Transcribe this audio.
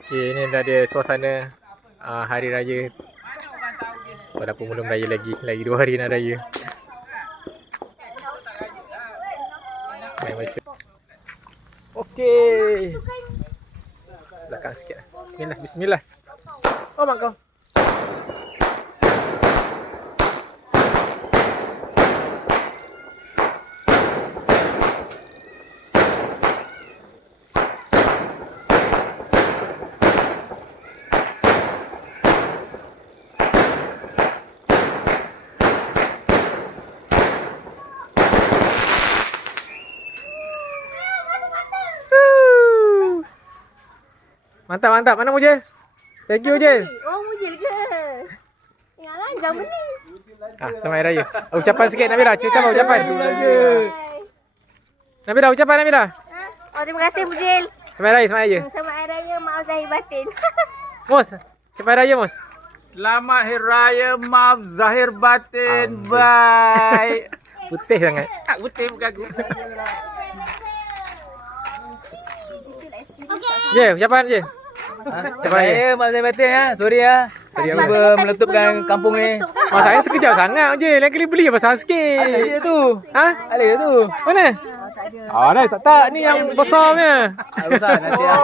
Okey, ni dah ada suasana uh, hari raya. Walaupun belum raya lagi, lagi dua hari nak raya. Okey. Belakang sikit. Bismillah, bismillah. Oh mak kau. Mantap, mantap. Mana Mujil? Thank you, Mujil. Oh, mujil ke? Yang lanjang ni. Ah, selamat Hari Raya. Oh, ucapan sikit Nabila. Ucapan, ucapan. Hai. Nabila, ucapan Nabila. Ha? Oh, terima kasih Mujil. Selamat Hari Raya, selamat Hari Raya. Selamat Hari Raya, maaf zahir batin. Mus, ucapan Hari Raya, Mus. Selamat Hari Raya, maaf zahir batin. Amboi. Bye. Putih sangat. Tak putih bukan aku. Je, ucapan je. Ucapan Raya. Saya Mak Zai Batin ya. Sorry ya. Sorry, Cuba Tadi meletupkan kampung ni. Mas saya sekejap sangat je. Lain kali beli pasal sikit. Ada tu. Ha? Ada tu. Mana? Ah, dah tak tak ni yang besar punya. Tak besar nanti ya.